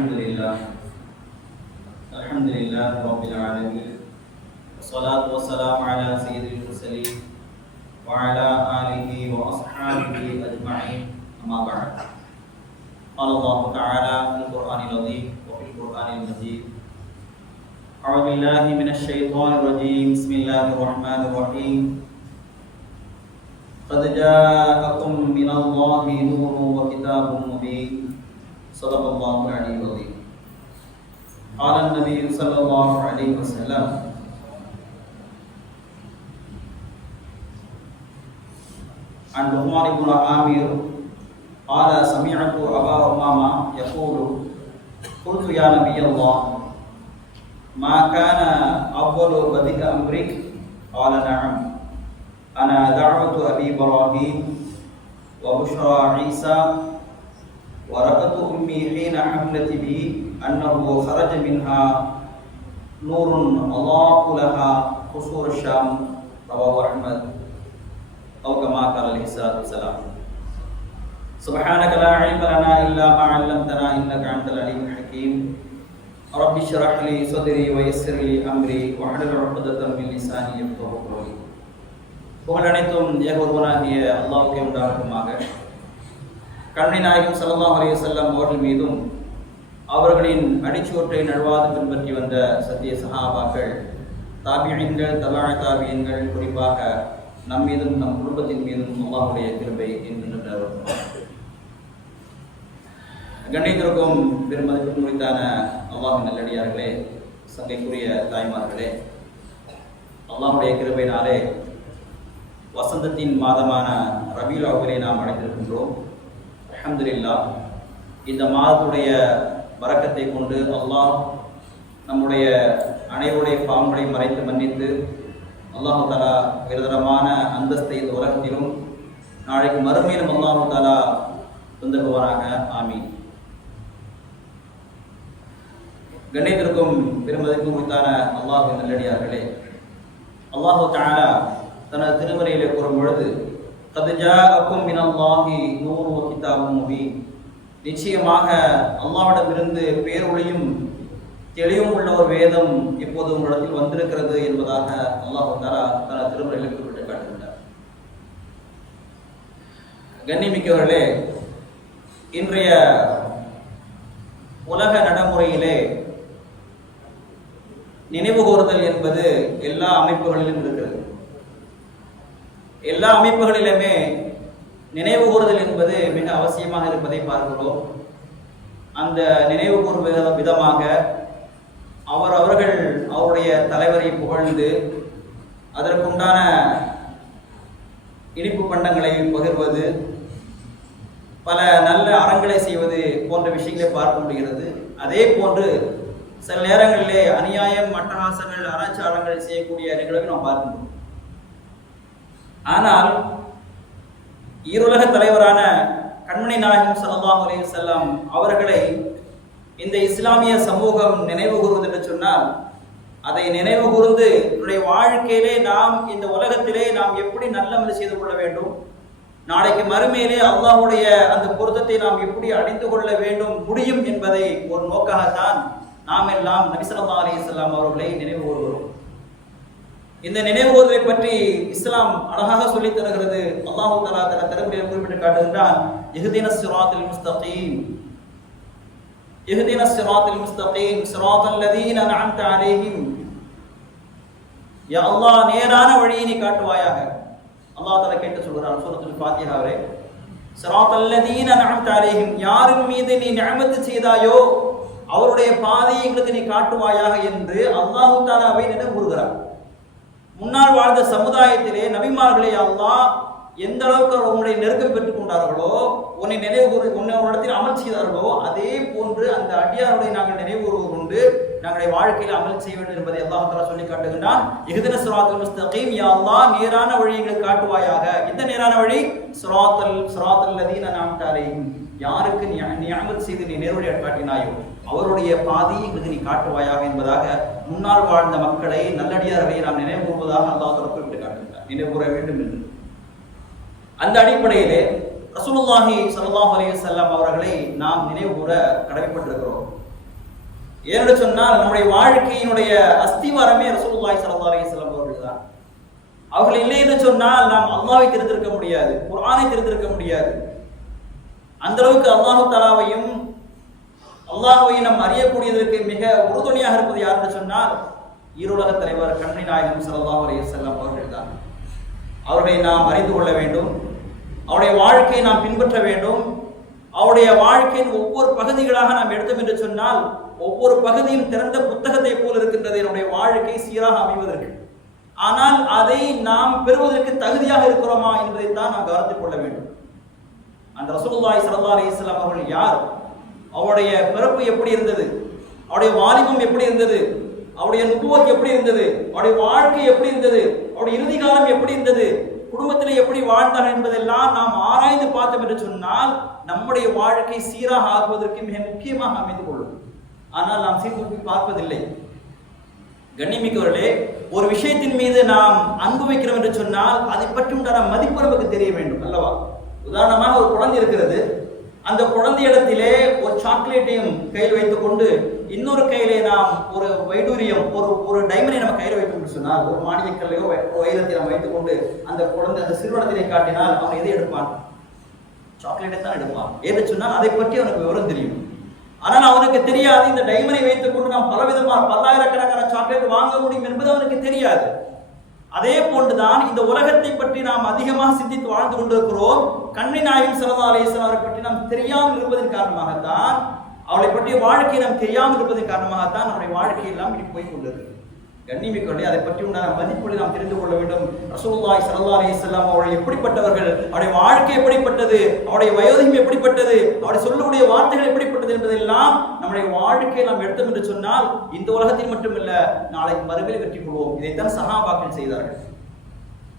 الحمد لله رب العالمين والصلاة والسلام على سيد المرسلين وعلى آله وأصحابه أجمعين أما بعد قال الله تعالى في القرآن العظيم وفي القرآن المجيد أعوذ بالله من الشيطان الرجيم بسم الله الرحمن الرحيم قد جاءكم من الله نور وكتاب مبين صدق الله العلي العظيم قال النبي صلى الله عليه وسلم عن لقمان بن عامر قال سمعت أبا أمامة يقول قلت يا نبي الله ما كان أول بدء أمرك قال نعم أنا دعوة أبي إبراهيم وبشرى عيسى ورأت أمي حين حملت بي أنه خرج منها نور أضاء لها قصور الشام رواه أحمد أو كما قال عليه الصلاة والسلام سبحانك لا علم لنا إلا ما علمتنا إنك أنت العليم الحكيم رب اشرح لي صدري ويسر لي أمري واحلل عقدة من لساني يفقهوا قولي புகழ் அனைத்தும் ஏகொருவனாகிய அல்லாஹ்வுக்கே உண்டாகட்டுமாக. கண்மணி நாயகம் ஸல்லல்லாஹு அலைஹி வஸல்லம் அவர்கள் மீதும் அவர்களின் அடிச்சுவற்றை நழுவாது பின்பற்றி வந்த சத்திய சஹாபாக்கள், தாபிஈன்கள், தபா தாபிஈன்கள், குறிப்பாக நம் மீதும் நம் குடும்பத்தின் மீதும் அல்லாஹ்வுடைய கிருபை என்று நிலவட்டும். கண்ணியத்திற்கும் பெருமதிப்பு உரித்தான அல்லாஹ்வின் நல்லடியார்களே, சங்கைக்குரிய தாய்மார்களே, அல்லாஹ்வுடைய கிருபையினாலே வசந்தத்தின் மாதமான ரபீஉல் அவ்வலை நாம் அடைந்திருக்கின்றோம். அல்ஹம்துலில்லாஹ். இந்த மாதத்துடைய பரக்கத்தை கொண்டு அல்லாஹ் நம்முடைய அனைவருடைய பாவங்களை மறைத்து மன்னித்து அல்லாஹு தஆலா உயர்தரமான அந்தஸ்தை இந்த உலகத்திலும் நாளைக்கு மறுமையிலும் அல்லாஹு தஆலா தந்துடுவாராக. ஆமீன். கண்ணியத்திற்கும் பெருமதிக்கும் உரித்தான அல்லாஹ்வின் நல்லடியார்களே, அல்லாஹு தஆலா தனது திருமறையிலே கூறும் பொழுது கத் ஜாஅக்கும் மினல்லாஹி நூரும் வ கிதாபும் முபீன், நிச்சயமாக அல்லாஹ்விடமிருந்து பேரொளியும் தெளிவும் உள்ள ஒரு வேதம் இப்போது உங்களிடத்தில் வந்திருக்கிறது என்பதாக அல்லாஹ் தஆலா தனது திருமறையில் குறிப்பிட்டு காட்டுகின்றார். கண்ணியமிக்கவர்களே, இன்றைய உலக நடைமுறையிலே நினைவு கூறுதல் என்பது எல்லா அமைப்புகளிலும் இருக்கிறது. எல்லா அமைப்புகளிலுமே நினைவு கூறுதல் என்பது மிக அவசியமாக இருப்பதை பார்க்கிறோம். அந்த நினைவு கூறும் விதமாக அவர்கள் அவருடைய தலைவரை புகழ்ந்து அதற்குண்டான இனிப்பு பண்டங்களை பகிர்வது, பல நல்ல அறங்களை செய்வது போன்ற விஷயங்களை பார்க்க முடிகிறது. அதே போன்று சில நேரங்களிலே அநியாயம், அட்டகாசங்கள், அனாச்சாரங்கள் செய்யக்கூடிய நிகழ்வை நாம் பார்க்கின்றோம். ஆனால் ஈருலக தலைவரான கண்மணி நாயகம் ஸல்லல்லாஹு அலைஹி வஸல்லம் அவர்களை இந்த இஸ்லாமிய சமூகம் நினைவு கூறுவது என்று சொன்னால், அதை நினைவு கூர்ந்து நம்முடைய வாழ்க்கையிலே நாம் இந்த உலகத்திலே நாம் எப்படி நல்லமல் செய்து கொள்ள வேண்டும், நாளைக்கு மறுமையிலே அல்லாஹ்வுடைய அந்த பொருத்தத்தை நாம் எப்படி அடைந்து கொள்ள வேண்டும் முடியும் என்பதை ஒரு நோக்காகத்தான் நாம் எல்லாம் நபி ஸல்லல்லாஹு அலைஹி வஸல்லம் அவர்களை நினைவு கூறுகிறோம். இந்த நினைவு கூறுதலை பற்றி இஸ்லாம் அழகாக சொல்லித் தருகிறது. அல்லாஹ் தஆலா தனது திருமறையில் குறிப்பிட்டு காட்டுகின்றான், இஹ்தினஸ் ஸிராத்தல் முஸ்தகீம், இஹ்தினஸ் ஸிராத்தல் முஸ்தகீம் ஸிராத்தல் லதீன அன்அம்த அலைஹிம். யா அல்லாஹ், நேரான வழியை நீ காட்டுவாயாக. அல்லாஹ் தஆலா கேட்டு சொல்கிறான் சூரத்துல் ஃபாத்திஹாவிலே, ஸிராத்தல் லதீன அன்அம்த அலைஹிம், யாரின் மீது நீ நிஅமத் செய்தாயோ அவருடைய பாதையை எங்களுக்கு நீ காட்டுவாயாக என்று அல்லாஹ் தஆலாவை நினைவு கூறுகிறார். முன்னால் வாழ்ந்த சமுதாயத்திலே நபிமார்களை அல்லாஹ் எந்த அளவுக்கு உன்னுடைய நெருக்கம் பெற்றுக் கொண்டார்களோ, உன்னை நினைவு உன்னிடத்தில் அமல் செய்தார்களோ, அதே போன்று அந்த அடியாருடைய நாங்கள் நினைவு கூறுவது கொண்டு நாங்களுடைய வாழ்க்கையில் அமல் செய்ய வேண்டும் என்பதை அல்லாஹ் தஆலா சொல்லி காட்டுகின்றான். இஹ்தினஸ் ஸிராத்தல் முஸ்தகீம், யா அல்லாஹ், நேரான வழியை காட்டுவாயாக. இந்த நேரான வழி ஸிராத்தல் லதீன அன்அம்த அலைஹிம், யாருக்கு நீ நிஅமத் செய்து நீ நேர்வழியை காட்டினாயோ அவருடைய பாதையை எங்களுக்கு நீ காட்டுவாயாக என்பதாக முன்னால் வாழ்ந்த மக்களை, நல்லடியார்களை நாம் நினைவு கூறுவதாக அல்லாஹ் தஆலா குறிப்பிட்டு காட்டுகின்றார். நினைவு கூற வேண்டும் என்று அந்த அடிப்படையிலே ரசூலுல்லாஹி ஸல்லல்லாஹு அலைஹி வஸல்லம் அவர்களை நாம் நினைவு கூற கடமைப்பட்டிருக்கிறோம். ஏன்னு சொன்னால் நம்முடைய வாழ்க்கையினுடைய அஸ்திவாரமே ரசூலுல்லாஹி ஸல்லல்லாஹு அலைஹி வஸல்லம் அவர்கள் தான். அவர்கள் இல்லை என்று சொன்னால் நாம் அல்லாஹ்வை தெரிந்திருக்க முடியாது, குர்ஆனை தெரிந்திருக்க முடியாது. அந்த அளவுக்கு அல்லாஹ் தஆலாவையும் அல்லாஹ்வை நாம் அறியக்கூடியதற்கு மிக உறுதுணையாக இருப்பது யார் என்று சொன்னால் ஈருலக தலைவர் கண்மணி நாயகம் ஸல்லல்லாஹு அலைஹி வஸல்லம் அவர்கள் தான். அவர்களை நாம் அறிந்து கொள்ள வேண்டும், அவருடைய வாழ்க்கையை நாம் பின்பற்ற வேண்டும். அவருடைய வாழ்க்கையின் ஒவ்வொரு பகுதிகளாக நாம் எடுத்தோம் என்று சொன்னால் ஒவ்வொரு பகுதியும் திறந்த புத்தகத்தை போல் இருக்கின்றது நம்முடைய வாழ்க்கை சீராக அமைவதற்கு. ஆனால் அதை நாம் பெறுவதற்கு தகுதியாக இருக்கிறோமா என்பதைத்தான் நாம் கவனித்துக் கொள்ள வேண்டும். அந்த ரசூலுல்லாஹி ஸல்லல்லாஹு அலைஹி வஸல்லம் அவர்கள் யார், அவருடைய பிறப்பு எப்படி இருந்தது, அவருடைய வாலிபம் எப்படி இருந்தது, அவருடைய நுபுவத் எப்படி இருந்தது, அவருடைய வாழ்க்கை எப்படி இருந்தது, அவருடைய இறுதி காலம் எப்படி இருந்தது, குடும்பத்திலே எப்படி வாழ்ந்தார் என்பதெல்லாம் நாம் ஆராய்ந்து பார்த்தோம் என்று சொன்னால் நம்முடைய வாழ்க்கை சீராக ஆகுவதற்கு மிக முக்கியமாக அமைந்து கொள்ளும். ஆனால் நாம் சீர்தூக்கி பார்ப்பதில்லை. கண்ணியமிக்கவர்களே, ஒரு விஷயத்தின் மீது நாம் அன்பு வைக்கிறோம் என்று சொன்னால் அதை பற்றி உண்டான மதிப்பு நமக்கு தெரிய வேண்டும் அல்லவா? உதாரணமாக ஒரு குழந்தை இருக்கிறது, அந்த குழந்தை இடத்திலே ஒரு சாக்லேட்டையும் கையில் வைத்துக் கொண்டு இன்னொரு கையிலே நாம் ஒரு வைடூரியம் ஒரு டைமண்டை நம்ம கையில் வைத்தோம் சொன்னால், ஒரு மாணிக்கல்லையோ வைரத்தை நாம் வைத்துக் கொண்டு அந்த குழந்தை அந்த சிறுவனத்திலே காட்டினால் அவன் எதை எடுப்பான்? சாக்லேட்டை தான் எடுப்பான். ஏன்னு சொன்னால் அதை பற்றி அவனுக்கு விவரம் தெரியும். ஆனால் அவனுக்கு தெரியாது இந்த டைமண்டை வைத்துக் கொண்டு நாம் பலவிதமான பல்லாயிரக்கணக்கான சாக்லேட் வாங்க முடியும் என்பது அவனுக்கு தெரியாது. அதே போன்றுதான் இந்த உலகத்தை பற்றி நாம் அதிகமாக சிந்தித்து வாழ்ந்து கொண்டிருக்கிறோம். கண்மணி நாயகம் ஸல்லல்லாஹு அலைஹி வஸல்லம் அவரை பற்றி நாம் தெரியாமல் இருப்பதன் காரணமாகத்தான், அவளை பற்றிய வாழ்க்கையை நாம் தெரியாமல் இருப்பதன் காரணமாகத்தான் நம்முடைய வாழ்க்கையெல்லாம் இப்படி போய் கொண்டிருக்கிறது. கண்ணியமிக்கவர்களே, அதை பற்றி உண்டான மதிப்புகளை நாம் தெரிந்து கொள்ள வேண்டும். ரசூலுல்லாஹி ஸல்லல்லாஹு அலைஹி வஸல்லம் அவர்கள் எப்படிப்பட்டவர்கள், அவருடைய வாழ்க்கை எப்படிப்பட்டது, அவருடைய வயோதிகம் எப்படிப்பட்டது, அவருடைய சொல்லக்கூடிய வார்த்தைகள் எப்படிப்பட்டது என்பதெல்லாம் நம்முடைய வாழ்க்கையை நாம் எடுத்தோம் என்று சொன்னால் இந்த உலகத்தில் மட்டுமல்ல நாளை மறுமையில் வெற்றி கொள்வோம். இதைத்தான் சஹாபாக்கள் செய்தார்கள்.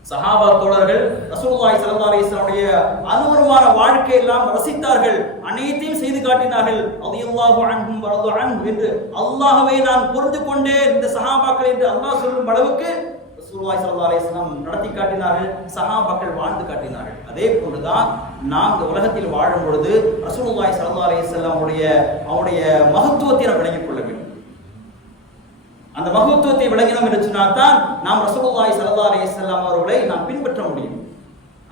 சஹாபா தோழர்கள் ரசூலுல்லாஹி ஸல்லல்லாஹு அலைஹி வஸல்லம் அனுபவமான வாழ்க்கை எல்லாம் ரசித்தார்கள், அனைத்தையும் செய்து காட்டினார்கள். ரலியல்லாஹு அன்ஹும் வரது அன்ஹு என்று அல்லாஹ்வை நான் புரிந்து கொண்டேன் இந்த சஹாபாக்கள் என்று அல்லாஹ் சொல்லும் அளவுக்கு ரசூலுல்லாஹி ஸல்லல்லாஹு அலைஹி வஸல்லம் நடத்தி காட்டினார்கள், சஹாபாக்கள் வாழ்ந்து காட்டினார்கள். அதே போன்றுதான் நாம் இந்த உலகத்தில் வாழும் பொழுது ரசூலுல்லாஹி ஸல்லல்லாஹு அலைஹி வஸல்லம் அவருடைய மகத்துவத்தை நாம் விளங்கிக் கொள்ள வேண்டும். அந்த மகத்துவத்தை விளங்கினோம் என்று சொன்னால்தான் நாம் ரசூலுல்லாஹி ஸல்லல்லாஹு அலைஹி வஸல்லம் அவர்களை நாம் பின்பற்ற முடியும்.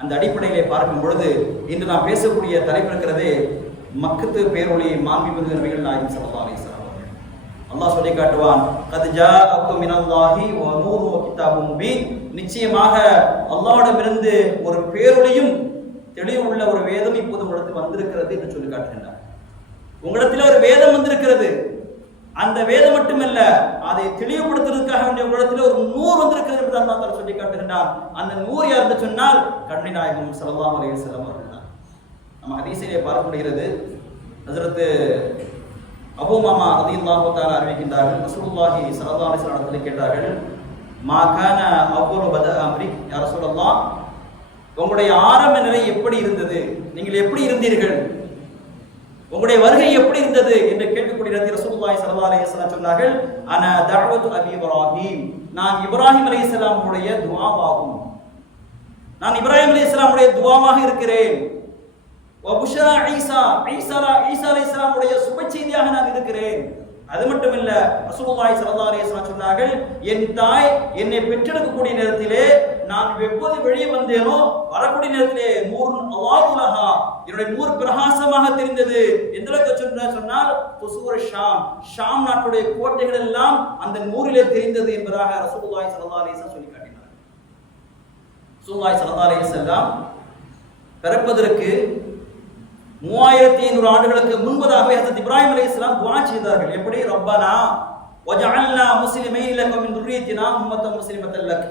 அந்த அடிப்படையிலே பார்க்கும் பொழுது இன்று நாம் பேசக்கூடிய தலைப்பு இருக்கிறது மக்கத்து பேரொளி மாண்புமிகு நபிகள் நாயகம் ஸல்லல்லாஹு அலைஹி வஸல்லம் அவர்கள். அல்லாஹ் சொல்லி காட்டுவான், கத் ஜாஅக்கும் மினல்லாஹி வ நூரும் வ கிதாபும் முபீன், நிச்சயமாக அல்லாஹ்விடமிருந்து ஒரு பேரொளியும் தெளிவுள்ள ஒரு வேதம் இப்போது உங்களுக்கு வந்திருக்கிறது என்று சொல்லி காட்டுகின்றார். உங்களிடத்தில் ஒரு வேதம் வந்திருக்கிறது, அந்த வேதம் மட்டுமல்ல அதை தெளிவுபடுத்துவதற்காக வேண்டிய உலகத்தில் ஒரு நூர் வந்திருக்கிறது என்று அல்லாஹ் சொல்லி காட்டுகின்றார். அந்த நூர் யார் என்று சொன்னால் கண்மணி நாயகம் ஸல்லல்லாஹு அலைஹி வஸல்லம் அவர்கள் தான். நம்ம ஹதீஸிலே பார்க்க முடிகிறது, ஹஜ்ரத் அபூ உமாமா ரலியல்லாஹு தஆலா அறிவிக்கின்றார்கள், ரசூலுல்லாஹி ஸல்லல்லாஹு அலைஹி வஸல்லம் கேட்டார்கள், மா கான அவ்வளு பத அம்ரி யா ரசூலல்லாஹ், உங்களுடைய ஆரம்ப நிலை எப்படி இருந்தது, நீங்கள் எப்படி இருந்தீர்கள், உங்களுடைய வருகை எப்படி இருந்தது என்று கேட்கக்கூடிய இடத்தில் ரசூலுல்லாஹி ஸல்லல்லாஹு அலைஹி வஸல்லம் சொன்னார்கள், அனா தஅவத்து அபி இப்ராஹிம், நான் இப்ராஹிம் அலைஹிஸ்ஸலாம் உடைய துஆவாகும், நான் இப்ராஹிம் அலைஹிஸ்ஸலாம் உடைய துஆவாக இருக்கிறேன். வ புஷ்ரா ஈசா அலைஹிஸ்ஸலாம் உடைய சுப செய்தியாக நான் இருக்கிறேன். அது மட்டுமல்ல, ரசூலுல்லாஹி ஸல்லல்லாஹு அலைஹி வஸல்லம் சொன்னார்கள், என் தாய் என்னை பெற்றெடுக்கக்கூடிய நேரத்திலே நான் எப்போது வெளியே வந்தேனோ வரக்கூடிய நேரத்திலே நூறுன் அல்லாஹுலஹா, என்னுடைய நூறு பிரகாசமாக தெரிந்தது. எந்த அளவுக்கு சொன்னால் துசூர் ஷாம் நாட்டுடைய கோட்டைகள் எல்லாம் அந்த நூறிலே தெரிந்தது என்பதாக ரசூலுல்லாஹி ஸல்லல்லாஹு அலைஹி வஸல்லம் சொல்லி காட்டினார். ரசூலுல்லாஹி ஸல்லல்லாஹு அலைஹி வஸல்லம் பிறப்பதற்கு 3500 ஆண்டுகளுக்கு முன்பதாகவே ஹஜ்ரத் இப்ராஹிம் அலைஹிஸ்ஸலாம் துஆ செய்தார்கள். எப்படி? ரப்பனா வஜஅல்னா முஸ்லிமைன் லக மின் துர்ரியத்தினா உம்மத்தன் முஸ்லிமத்தன் லக்,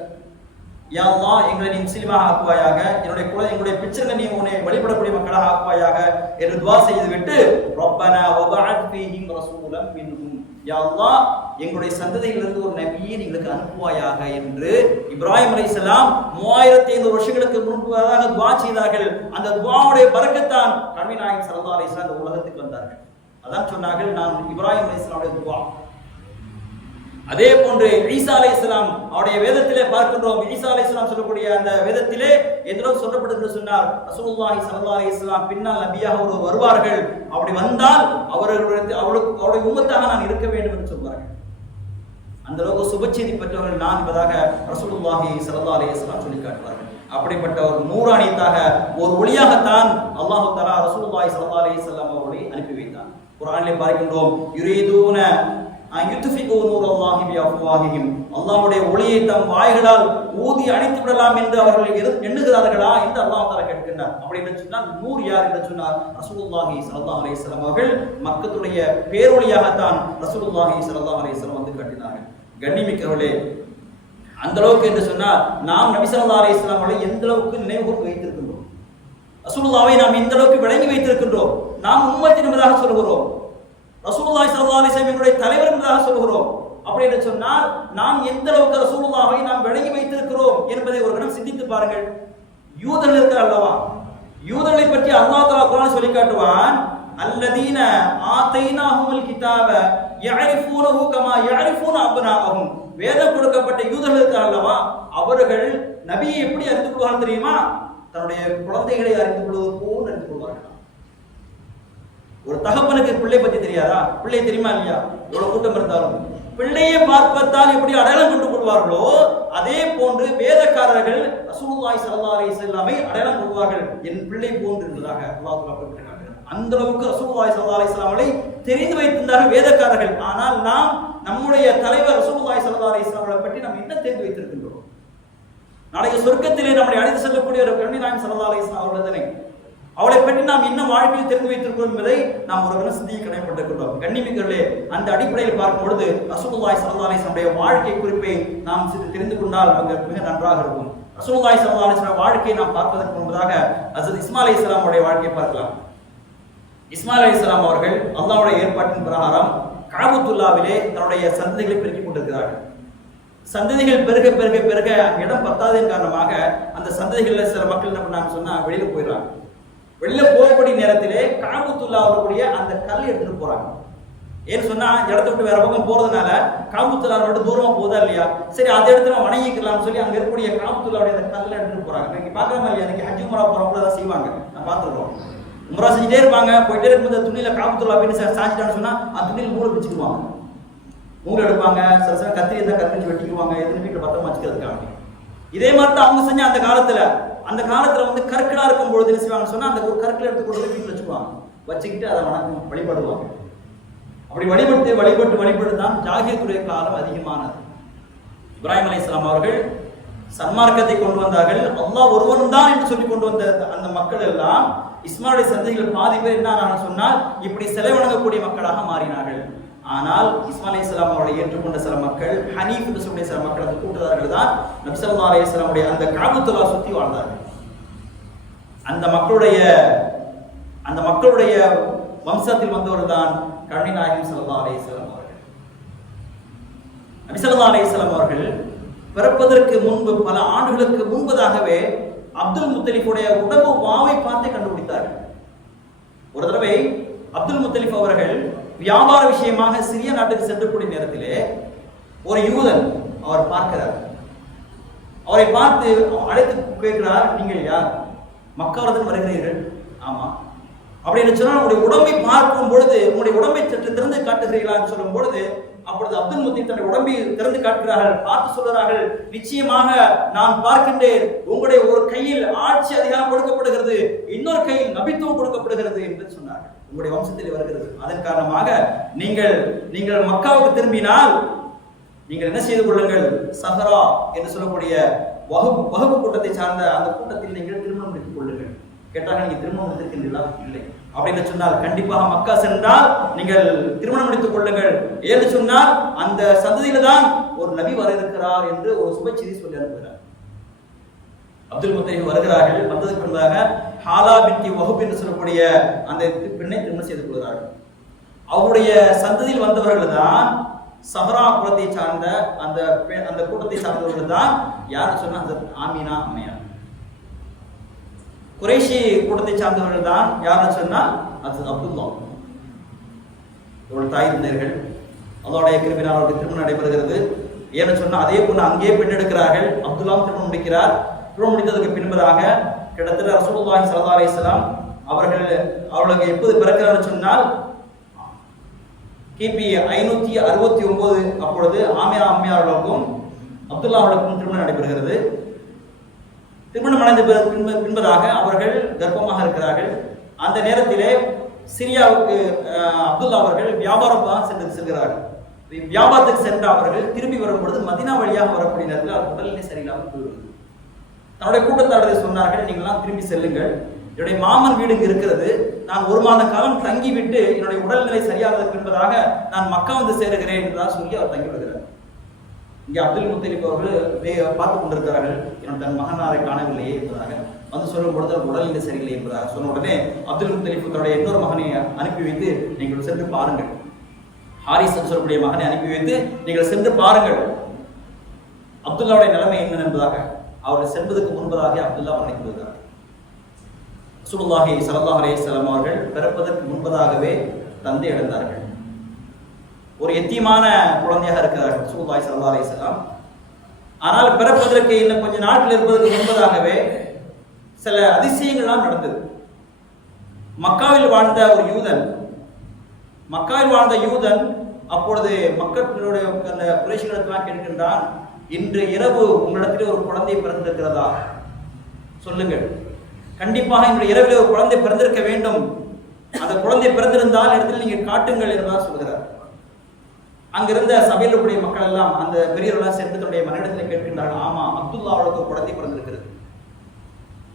யா அல்லாஹ் எங்களை நீ முஸ்லிமாக ஆக்குவாயாக, என்னுடைய பிச்சர்கள் நீ உன்னை வழிபடக்கூடிய மக்களாக ஆக்குவாயாக என்று துஆ செய்துவிட்டு ரப்பனா வபஅத் ஃபீஹிம் ரசூலன் மின்ஹும், யா அல்லாஹ் எங்களுடைய சந்ததியிலிருந்து ஒரு நபியை எங்களுக்கு அனுப்புவாயாக என்று இப்ராஹிம் அலைஹிஸ்ஸலாம் 3500 வருஷங்களுக்கு முன்பதாக துஆ செய்தார்கள். அந்த துஆவுடைய பரக்கத்தான் கண்மணி நாயகம் ஸல்லல்லாஹு அலைஹி வஸல்லம் இந்த உலகத்துக்கு வந்தார்கள். அதான் சொன்னார்கள், நான் இப்ராஹிம் அலைஹிஸ்ஸலாமுடைய துஆ. அதே போன்று ஈசா அலைஹிஸ்ஸலாம் அவருடைய வேதத்திலே பார்க்கின்றோம். ஈசா அலைஹிஸ்ஸலாம் சொல்லக்கூடிய அந்த வேதத்திலே எதிலும் சொல்லப்பட்டது சொன்னார், ரசூலுல்லாஹி ஸல்லல்லாஹு அலைஹி வஸல்லம் பின்னால் நபியாக ஒரு வருவார்கள், அப்படி வந்தால் அவருடைய உம்மத்தாக நான் இருக்க வேண்டும் என்று சொல்வார்கள். அந்த அளவுக்கு சுபச்செய்தி பெற்றவர்கள் நான் என்பதாக ரசூலுல்லாஹி ஸல்லல்லாஹு அலைஹி வஸல்லம் சொல்லி காட்டுவார்கள். அப்படிப்பட்ட ஒரு நூறானியத்தாக ஒரு ஒளியாகத்தான் அல்லாஹ் தஆலா ரசூலுல்லாஹி ஸல்லல்லாஹு அலைஹி வஸல்லம் அவர்களை அனுப்பி வைத்தார். குர்ஆனிலே பார்க்கின்றோம், யுரீதூன அன்யுத்ஃபிஉ நூரல்லாஹி பிஅஃவாஹிஹிம், அல்லாஹ்வுடைய ஒளியை தம் வாய்களால் ஊதி அணைத்து விடலாம் என்று அவர்கள் எண்ணுகிறார்களா என்று அல்லாஹ் தஆலா கேட்கின்றார். அப்படி என்று சொன்னால் நூர் யார் என்று சொன்னார், ரசூலுல்லாஹி ஸல்லல்லாஹு அலைஹி வஸல்லம் அவர்கள் மக்களுடைய பேரொளியாகத்தான் ரசூலுல்லாஹி ஸல்லல்லாஹு அலைஹி வஸல்லம் வந்து காட்டினார்கள். கண்ணியமிக்கவர்களே, அந்த அளவுக்கு என்று சொன்னால் நாம் நபி ஸல்லல்லாஹு அலைஹி வஸல்லம் அவர்களை எந்த அளவுக்கு நினைவு வைத்திருக்கின்றோம், ரசூலுல்லாஹ்வை நாம் எந்த அளவுக்கு விளங்கி வைத்திருக்கின்றோம். நாம் உம்மத்தின் என்பதாக சொல்கிறோம், ரசூலுல்லாஹி ஸல்லல்லாஹு அலைஹி வஸல்லம் எங்களுடைய தலைவர் என்பதாக சொல்கிறோம். அப்படி என்று சொன்னால் நாம் எந்த அளவுக்கு ரசூலுல்லாஹ்வை நாம் விளங்கி வைத்திருக்கிறோம் என்பதை ஒரு கணம் சிந்தித்து பாருங்கள். யூதர்கள் இருக்கிற அல்லவா, யூதர்களை பற்றி அல்லாஹ் தஆலா குர்ஆனில் சொல்லி காட்டுவான், அல்லதீன ஆதைனாஹுல் கிதாப யஅரிஃபூனஹு கமா யஅரிஃபூன அப்னாஅஹும், வேதம் கொடுக்கப்பட்ட யூதர்கள் இருக்கிற அல்லவா, அவர்கள் நபியை எப்படி அறிந்து கொள்வார்கள் தெரியுமா, தன்னுடைய குழந்தைகளை அறிந்து கொள்வது போல் அறிந்து கொள்வார்கள். ஒரு தகப்பனுக்கு பிள்ளை பத்தி தெரியாதா, பிள்ளை தெரியுமா இல்லையா, எவ்வளவு கூட்டம் இருந்தாலும் பிள்ளையை பார்ப்பதால் எப்படி அடையாளம் கொண்டு கொள்வார்களோ அதே போன்று வேதக்காரர்கள் ரசூலுல்லாஹி ஸல்லல்லாஹு அலைஹி வஸல்லம் அடையாளம் கொள்வார்கள், என் பிள்ளை போன்று என்பதாக அல்லாஹ் குறிப்பிட்டிருக்கிறார். அந்த அளவுக்கு ரசூலுல்லாஹி ஸல்லல்லாஹு அலைஹி வஸல்லம் அவர்களை தெரிந்து வைத்திருந்தார்கள் வேதக்காரர்கள். ஆனால் நாம் நம்முடைய தலைவர் ரசூலுல்லாஹி ஸல்லல்லாஹு அலைஹி வஸல்லம் அவர்களை பற்றி நாம் என்ன தெரிந்து வைத்திருக்கின்றோம்? நாளைக்கு சொர்க்கத்திலே நம்மை அழைத்து செல்லக்கூடிய ஒரு கண்மணி நாயகம் ஸல்லல்லாஹு அலைஹி வஸல்லம் அவர்கள் தானே, அவளை பற்றி நாம் என்ன வாழ்க்கையில் தெரிந்து வைத்திருக்கிறோம் என்பதை நாம் ஒரு சிந்திக்க கடமைப்பட்டிருக்கிறோம். கண்ணியமிக்கவர்களே, அந்த அடிப்படையில் பார்க்கும் பொழுது ரசூலுல்லாஹி ஸல்லல்லாஹு அலைஹி வஸல்லம் வாழ்க்கை குறிப்பை நாம் தெரிந்து கொண்டால் மிக நன்றாக இருக்கும். ரசூலுல்லாஹி ஸல்லல்லாஹு அலைஹி வஸல்லம் வாழ்க்கையை நாம் பார்ப்பதற்கு முன்பதாக ஹஜ்ரத் இஸ்மாயில் அலைஹிஸ்ஸலாம் அவருடைய வாழ்க்கையை பார்க்கலாம். இஸ்மாயில் அலைஹிஸ்ஸலாம் அவர்கள் அல்லாஹ்வுடைய ஏற்பாட்டின் பிரகாரம் காபத்துல்லாவிலே தன்னுடைய சந்ததிகளை பெருக்கிக் கொண்டிருக்கிறார்கள். சந்ததிகள் பெருக பெருக பெருக இடம் பத்தாதன் காரணமாக அந்த சந்ததிகளில் சில மக்கள் என்ன பண்ணாங்க சொன்னா வெளியில போயிடுறாங்க. வெளியில போகக்கூடிய நேரத்திலே காபத்துல்லா அவர்களுடைய அந்த கல்லை எடுத்துட்டு போறாங்க. ஏன்னு சொன்னா இடத்த விட்டு வேற பக்கம் போறதுனால காபத்துல்லா விட்டு தூரமா போதா இல்லையா, சரி அதை எடுத்து நம்ம வணங்கிக்கலாம்னு சொல்லி அங்க இருக்கக்கூடிய காபத்துல்லாவுடைய அந்த கல்லை எடுத்துட்டு போறாங்க. நீங்க பாக்குற இல்லையா, இன்னைக்கு ஹஜ் உம்ரா போறவங்க தான் செய்வாங்க, நான் பார்த்துருக்கோம். உம்ரா செஞ்சுட்டே இருப்பாங்க, போயிட்டே இருக்கும்போது துணியில காபத்துல்லா அப்படின்னு சாஞ்சிட்டான்னு சொன்னா அந்த துணியில மூளை பிச்சுக்குவாங்க, மூளை எடுப்பாங்க, சில சமயம் கத்திரி இருந்தா கத்திரிச்சு வெட்டிக்குவாங்க, எதுன்னு வீட்டுல பத்திரமா வச்சுக்கிறதுக்காக. இதே மாதிரி தான் அவங்க செஞ்ச அந்த காலத்துல வந்து கற்களா இருக்கும் பொழுது என்ன செய்வாங்கன்னு சொன்னா அந்த ஒரு கற்களை எடுத்து கொண்டு வீட்டுல வச்சுக்குவாங்க, வச்சுக்கிட்டு அதை வழிபடுவாங்க. அப்படி வழிபட்டு தான் ஜாகிரியத்துடைய காலம் அதிகமானது. இப்ராஹிம் அலைஹிஸ்ஸலாம் அவர்கள் சன்மார்க்கத்தை கொண்டு வந்தார்கள். அல்லாஹ் ஒருவன் தான் என்று சொல்லி கொண்டு வந்த அந்த மக்கள் எல்லாம் இஸ்மாயிலுடைய சந்ததிகள் பாதி பேர் என்ன சொன்னால் இப்படி சிலை வணங்கக்கூடிய மக்களாக மாறினார்கள். ஆனால் இஸ்மாயில் அலைஹிஸ்ஸலாம் அவர்களை ஏற்றுக்கொண்ட சில மக்கள், ஹனீஃப் என்று சொல்லக்கூடிய சில மக்கள், அந்த கூட்டுதார்கள் தான் நபி ஸல்லல்லாஹு அலைஹி வஸல்லம் அந்த காபத்துல்லா சுத்தி வாழ்ந்தார்கள். அந்த மக்களுடைய வம்சத்தில் வந்தவர் தான் கருணை நாயகம் ஸல்லல்லாஹு அலைஹி வஸல்லம் அவர்கள். நபி ஸல்லல்லாஹு அலைஹி வஸல்லம் அவர்கள் பிறப்பதற்கு முன்பு பல ஆண்டுகளுக்கு முன்பதாகவே அப்துல் முத்தலிஃபுடைய உடம்பு வாவை பார்த்து கண்டுபிடித்தார்கள். ஒரு தடவை அப்துல் முத்தலிஃப் அவர்கள் வியாபார விஷயமாக சிறிய நாட்டுக்கு சென்றக்கூடிய நேரத்திலே ஒரு யூதன் அவர் பார்க்கிறார். அவரை பார்த்து அழைத்து கேட்கிறார், நீங்கள் யார், மக்காவிலிருந்து வருகிறீர்கள்? ஆமா. அப்படின்னு சொன்னால் உங்களுடைய உடம்பை பார்க்கும் பொழுது உங்களுடைய உடம்பை சற்று திறந்து காட்டுகிறீர்களா சொல்லும் பொழுது அப்பொழுது அப்துல் முத்தலிப் தன்னுடைய உடம்பை திறந்து காட்டுகிறார்கள். பார்த்து சொல்கிறார்கள், நிச்சயமாக நான் பார்க்கின்றேன், உங்களுடைய ஒரு கையில் ஆட்சி அதிகாரம் கொடுக்கப்படுகிறது, இன்னொரு கையில் நபித்துவம் கொடுக்கப்படுகிறது என்று சொன்னார்கள். உங்களுடைய வம்சத்தில் வருகிறது. அதன் காரணமாக நீங்கள் மக்காவுக்கு திரும்பினால் நீங்கள் என்ன செய்து கொள்ளுங்கள், சஹரா என்று சொல்லக்கூடிய வகுப்பு கூட்டத்தை சார்ந்த அந்த கூட்டத்தில் நீங்கள் திருமணம் முடித்துக் கொள்ளுங்கள். கேட்டாக நீங்க திருமணம் முடித்திருக்கின்றீர்களா? இல்லை. அப்படின்னு சொன்னால் கண்டிப்பாக மக்கா சென்றால் நீங்கள் திருமணம் முடித்துக் கொள்ளுங்கள் என்று சொன்னால் அந்த சந்ததியில தான் ஒரு நபி வர இருக்கிறார் என்று ஒரு சுப செய்தி சொல்லி அனுப்புகிறார். அப்துல் முத்தலிப் வருகிறார்கள். வந்ததுக்கு முன்னதாக ஹாலா பின்தி வஹப் என்று சொல்லக்கூடிய அந்த பெண்ணை திருமணம் செய்து கொள்கிறார்கள். அவருடைய சந்ததியில் வந்தவர்கள் தான் சஹரா குலத்தை சார்ந்த அந்த கூட்டத்தை சார்ந்தவர்கள் தான் யார் சொன்னா ஆமீனா அம்மையா. குறைஷி கூட்டத்தை சார்ந்தவர்கள் தான் யாருன்னு சொன்னா அது அப்துல்லா. இவர்கள் தாய் தந்தையர்கள் அல்லாஹ்வுடைய கிருபையினால் அவருக்கு திருமணம் நடைபெறுகிறது. ஏன்னு சொன்னால் அதே பொண்ணு அங்கேயே பெண் எடுக்கிறார்கள். அப்துல்லா திருமணம் முடிக்கிறார். திருமணம் முடித்ததுக்கு பின்பதாக கிட்டத்தட்ட ரசூலுல்லாஹி ஸல்லல்லாஹு அலைஹி வஸல்லம் அவர்களுக்கு எப்போது பிறக்கிறார்னு சொன்னால் கிபி 569 அப்பொழுது ஆமினா அம்மையார் அவர்களுக்கும் அப்துல்லா அவர்களுக்கும் திருமணம் நடைபெறுகிறது. திருமணம் அடைந்த பின்பதாக அவர்கள் கர்ப்பமாக இருக்கிறார்கள். அந்த நேரத்திலே சிரியாவுக்கு அப்துல்லா அவர்கள் வியாபாரம் செல்கிறார்கள். வியாபாரத்துக்கு சென்ற அவர்கள் திரும்பி வரும்பொழுது மதீனா வழியாக வரக்கூடிய நேரத்தில் அவர் உடல்நிலை சரியில்லாமல் போய்விடுகிறது. தன்னுடைய கூட்டத்தாரரை சொன்னார்கள், நீங்கள்லாம் திரும்பி செல்லுங்கள், என்னுடைய மாமன் வீடு இருக்கிறது, நான் 1 மாத காலம் தங்கிவிட்டு என்னுடைய உடல்நிலை சரியானதற்கு என்பதாக நான் மக்கா வந்து சேருகிறேன் என்றுதான் சொல்லி அவர் தங்கிவிடுகிறார். இங்கே அப்துல் முத்தலிப் அவர்கள் பார்த்து கொண்டிருக்கிறார்கள், என்னோட தன் மகனாரை காணவில்லையே என்பதாக வந்து சொல்லும் பொழுது உடல்நிலை சரியில்லை என்பதாக சொன்ன உடனே அப்துல் முத்தலிப் தன்னுடைய இன்னொரு மகனை அனுப்பி வைத்து நீங்கள் சென்று பாருங்கள், ஹாரிஸ் சொல்லக்கூடிய மகனை அனுப்பி வைத்து நீங்கள் சென்று பாருங்கள் அப்துல்லாவுடைய நிலைமை என்ன என்பதாக. அவர்கள் செல்வதற்கு முன்பதாக அப்துல்லா மரணிக்கிறார். ரசூலுல்லாஹி ஸல்லல்லாஹு அலைஹி வஸல்லம் அவர்கள் பிறப்பதற்கு முன்பதாகவே தந்தை இழந்தார்கள். ஒரு எத்தியமான குழந்தையாக இருக்கிறார்கள் ரசூலுல்லாஹி ஸல்லல்லாஹு அலைஹி வஸல்லம். ஆனால் பிறப்பதற்கு இன்னும் கொஞ்ச நாட்கள் இருப்பதற்கு முன்பதாகவே சில அதிசயங்கள்லாம் நடந்தது. மக்காவில் வாழ்ந்த ஒரு யூதன் அப்பொழுது மக்களுடைய அந்த குறைஷிகளிடத்தெல்லாம் கேட்கின்றான், இன்று இரவு உங்களிடத்தில் ஒரு குழந்தை பிறந்திருக்கிறதா சொல்லுங்கள். கண்டிப்பாக இன்று இரவில் ஒரு குழந்தை பிறந்திருக்க வேண்டும், அந்த குழந்தை பிறந்திருந்தால் இடத்தில் நீங்கள் காட்டுங்கள் என்றுதான் சொல்கிறார். அங்கிருந்த சபையில் உடைய மக்கள் எல்லாம் அந்த பெரியவர்களாம் சேர்ந்து தன்னுடைய மனிதத்தில் கேட்கின்றார்கள், ஆமா அப்துல்லா அவளுக்கு ஒரு குழந்தை பிறந்திருக்கிறது.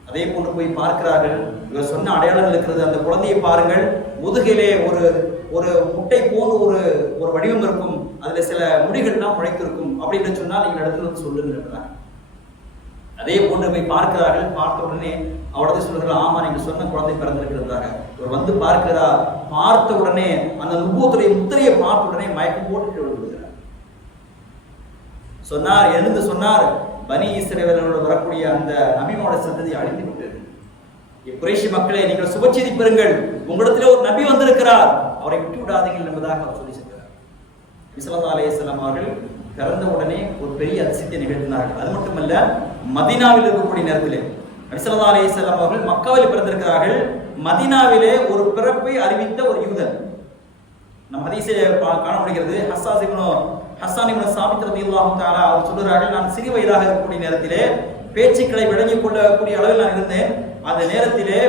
அதே போன்று போய் பார்க்கிறார்கள், இவர் சொன்ன அடையாளங்கள் இருக்கிறது. அந்த குழந்தையை பாருங்கள், முதுகிலே ஒரு முட்டை போன்று ஒரு வடிவம் இருக்கும், அதுல சில முடிகள்லாம் முளைத்திருக்கும் அப்படின்னு சொன்னால் நீங்கள் இடத்துல வந்து சொல்லுங்க. அதே போன்று போய் பார்க்கிறார்கள். பார்த்த உடனே அவரது சொல்கிறார், ஆமா நீங்க சொன்ன குழந்தை பிறந்திருக்கிறதாக. இவர் வந்து பார்க்கிறார். பார்த்த உடனே அந்த நுபுவத்துடைய முத்திரையை பார்த்த உடனே மயக்கம் போட்டு விடுகிறார். சொன்னார், பனி இஸ்ரவேலர்களோடு வரக்கூடிய அந்த நபியோட சந்ததி அழிந்து விட்டது. குறைஷி மக்களே, நீங்கள் சுபச்செய்தி பெறுங்கள், உங்களிடத்திலே ஒரு நபி வந்திருக்கிறார், அவரை விட்டு விடாதீர்கள் என்பதாக அவர் சொல்லி சென்றார். நபி ஸல்லல்லாஹு அலைஹி வஸல்லம் அவர்கள் பிறந்த உடனே ஒரு பெரிய அதிசயத்தை நிகழ்த்தினார்கள். அது மட்டுமல்ல, மதீனாவில் இருக்கக்கூடிய நேரத்திலே நபி ஸல்லல்லாஹு அலைஹி வஸல்லம் அவர்கள் மக்காவில் பிறந்திருக்கிறார்கள். மதீனாவிலே ஒரு பிறப்பை அறிவித்த ஒரு யூதன் நம் ஹதீஸிலே காண முடிகிறது. ஹஸ்ஸான் இப்னு சாபித் ரலியல்லாஹு தஆலா அவர் சொல்கிறார்கள், நான் சிறு வயதாக இருக்கக்கூடிய நேரத்திலே பேச்சுக்களை விளங்கிக் கொள்ளக்கூடிய அளவில் நான் இருந்தேன். அந்த நேரத்திலே